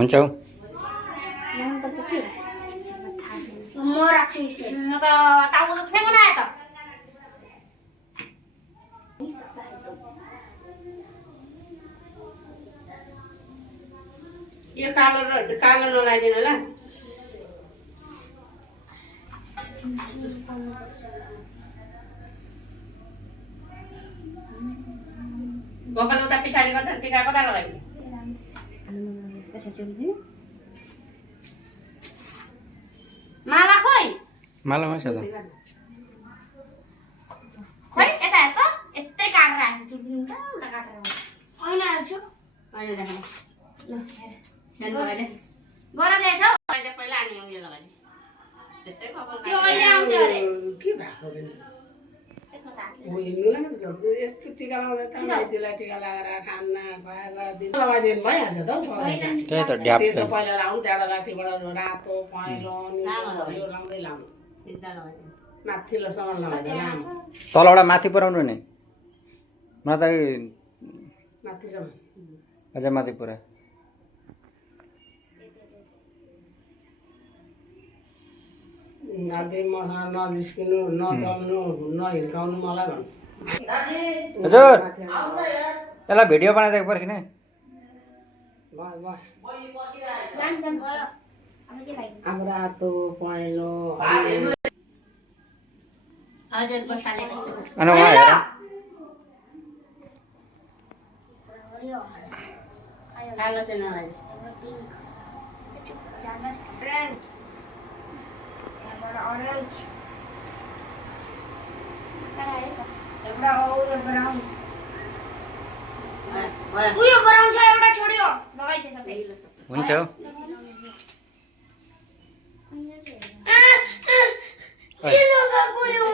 हुन्छ म राख्छु यसै न त टाउको दुख्दैन न त यो कालो नलाइदिनु होला गोपाल उता पछाडि गर्दा टिका कता लगाइदिनु माला खोइ मालामा छ त खोइ यता हेर त यस्तै काटेर आएछ चुट्नी उल्टा उल्टा काटेर होइन हाल्छु अहिले देखाउँ ल हेर सानो लगाइदे गरम ल्याएछ हौ अहिले पहिला अनि उयो लगाइदे त्यस्तै कपाल त्यो अहिले आउँछ अरे के भएको पनि एकमा त हातले म हिँड्नुलाई मात्रै झोक्छु यस्तो टिका लगाउँदा त माइतीलाई टिका लगाएर खाना खुवाएर दिन लगाइदिनु भइहाल्छ त हौ त्यही त ड्याप सेतो पहिला लाउनु त्यहाँबाट रातिबाट रातो पहेँलो यो लाउँदै लाउनु सिधा लगाइदे माथिल्लोसम्म लगाइदियो लामो तलबाट माथि पुऱ्याउनु नि मलाई त माथिसम्म अझै माथि पुरा नाति मसँग नजिस्किनु नचल्नु नहिर्काउनु मलाई भन्नु हजुर यसलाई भिडियो बनाइदिएको पर्खिन है जान जान भयो अब के लाग्यो अब रातो पहेँलो हजुर बसालेको छु अनि उहाँ हेर हरियो कालो चाहिँ नलाइदे पिंक जाना ऑरेंज ऑरेंज एउटा उयो ब्राउन उयो ब्राउन छ एउटा छोड्यो लगाइदे सबै हुन्छ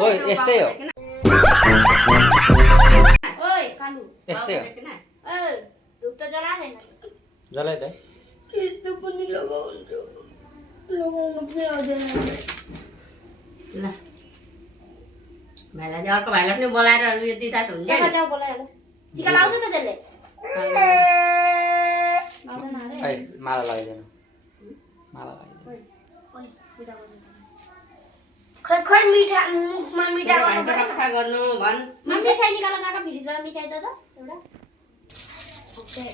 ओइ यस्तै हो ओइ कालु यस्तै हो ए धूप त जला छैन जलाइदे यस्तो पनि लगाउनु पनि आउँदैन ल भाइलाई अर्को भाइलाई पनि बोलाएर उयो दिँदा त हुन्छ क्या जाऊ बोलायो टिका लाउँछ त त्यसले लाउँदैन अरे है माला लगाइदिनु माला लगाइदिनु ओइ पूजा गर्नु खै खै मिठा मुखमा मिठा गर्नु पर्छ रक्षा गर्नु भन् मिठाई निकाल काका फ्रिजबाट मिठाई त एउटा ओके